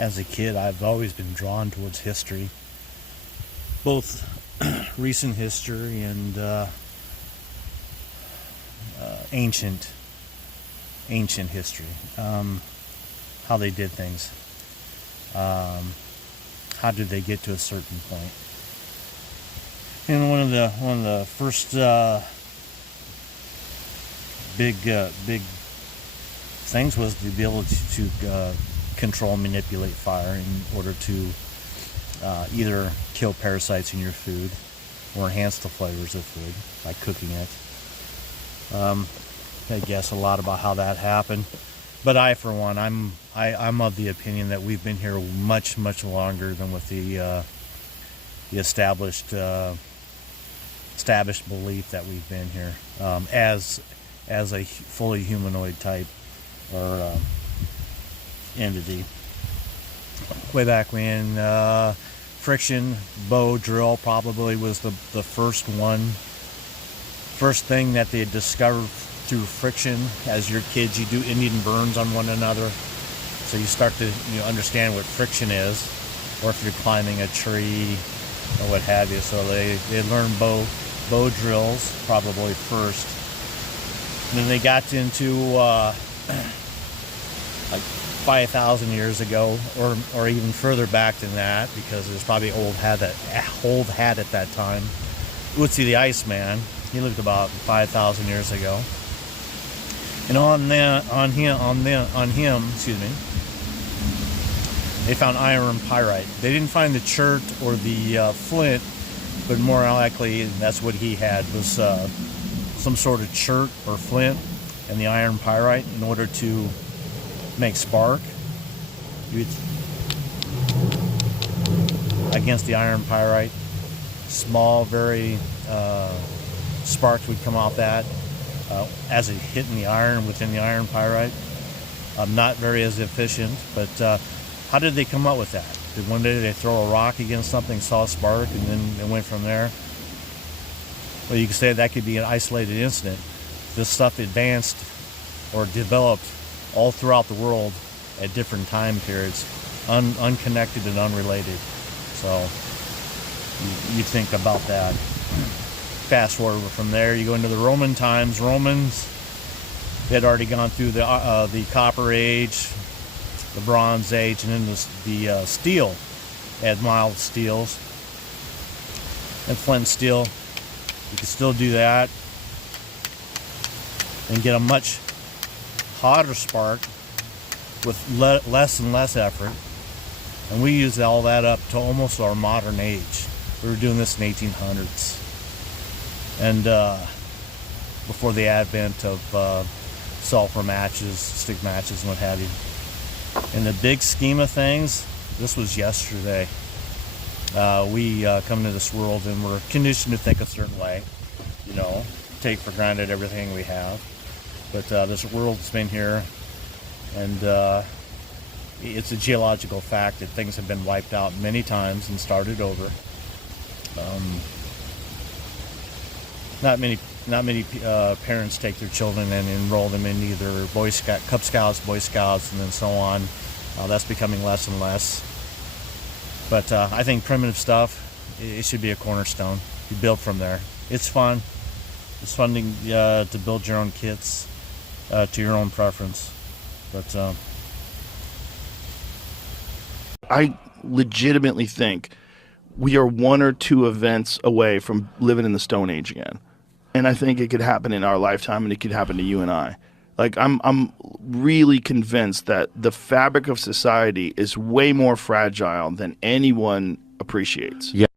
as a kid, I've always been drawn towards history, both recent history and ancient history. How they did things. How did they get to a certain point? And one of the first big things was the ability to control and manipulate fire in order to either kill parasites in your food or enhance the flavors of food by cooking it. I guess a lot about how that happened, but I, for one, I'm of the opinion that we've been here much longer than with the established belief that we've been here as a fully humanoid type or entity. Way back when, friction bow drill probably was the first thing that they had discovered through friction. As your kids, you do Indian burns on one another, so you start to understand what friction is, or if you're climbing a tree or what have you. So they learned bow drills probably first. And then they got into like 5,000 years ago, or even further back than that, because there's probably old hat at that time. Woodsy the Iceman, he lived about 5,000 years ago. And on him, they found iron pyrite. They didn't find the chert or the flint, but more likely that's what he had, was some sort of chert or flint and the iron pyrite in order to make spark. Against the iron pyrite, small, very sparks would come off that as it hit in the iron, within the iron pyrite. Not very as efficient, but how did they come up with that? Did one day they throw a rock against something, saw a spark, and then it went from there? Well, you could say that could be an isolated incident. This stuff advanced or developed all throughout the world at different time periods, unconnected and unrelated. So you think about that. Fast forward from there, you go into the Roman times. Romans, they had already gone through the Copper Age, the Bronze Age, and then the steel. They had mild steels and flint steel. You can still do that and get a much hotter spark with less and less effort. And we used all that up to almost our modern age. We were doing this in 1800s. And before the advent of sulfur matches, stick matches, and what have you. In the big scheme of things, this was yesterday. We come into this world and we're conditioned to think a certain way, take for granted everything we have. But this world's been here, and it's a geological fact that things have been wiped out many times and started over. Not many parents take their children and enroll them in either Cub Scouts, Boy Scouts, and then so on. That's becoming less and less. But I think primitive stuff, it should be a cornerstone. You build from there. It's fun. It's fun to build your own kits to your own preference. But I legitimately think we are one or two events away from living in the Stone Age again. And I think it could happen in our lifetime, and it could happen to you and I. Like, I'm really convinced that the fabric of society is way more fragile than anyone appreciates. Yeah.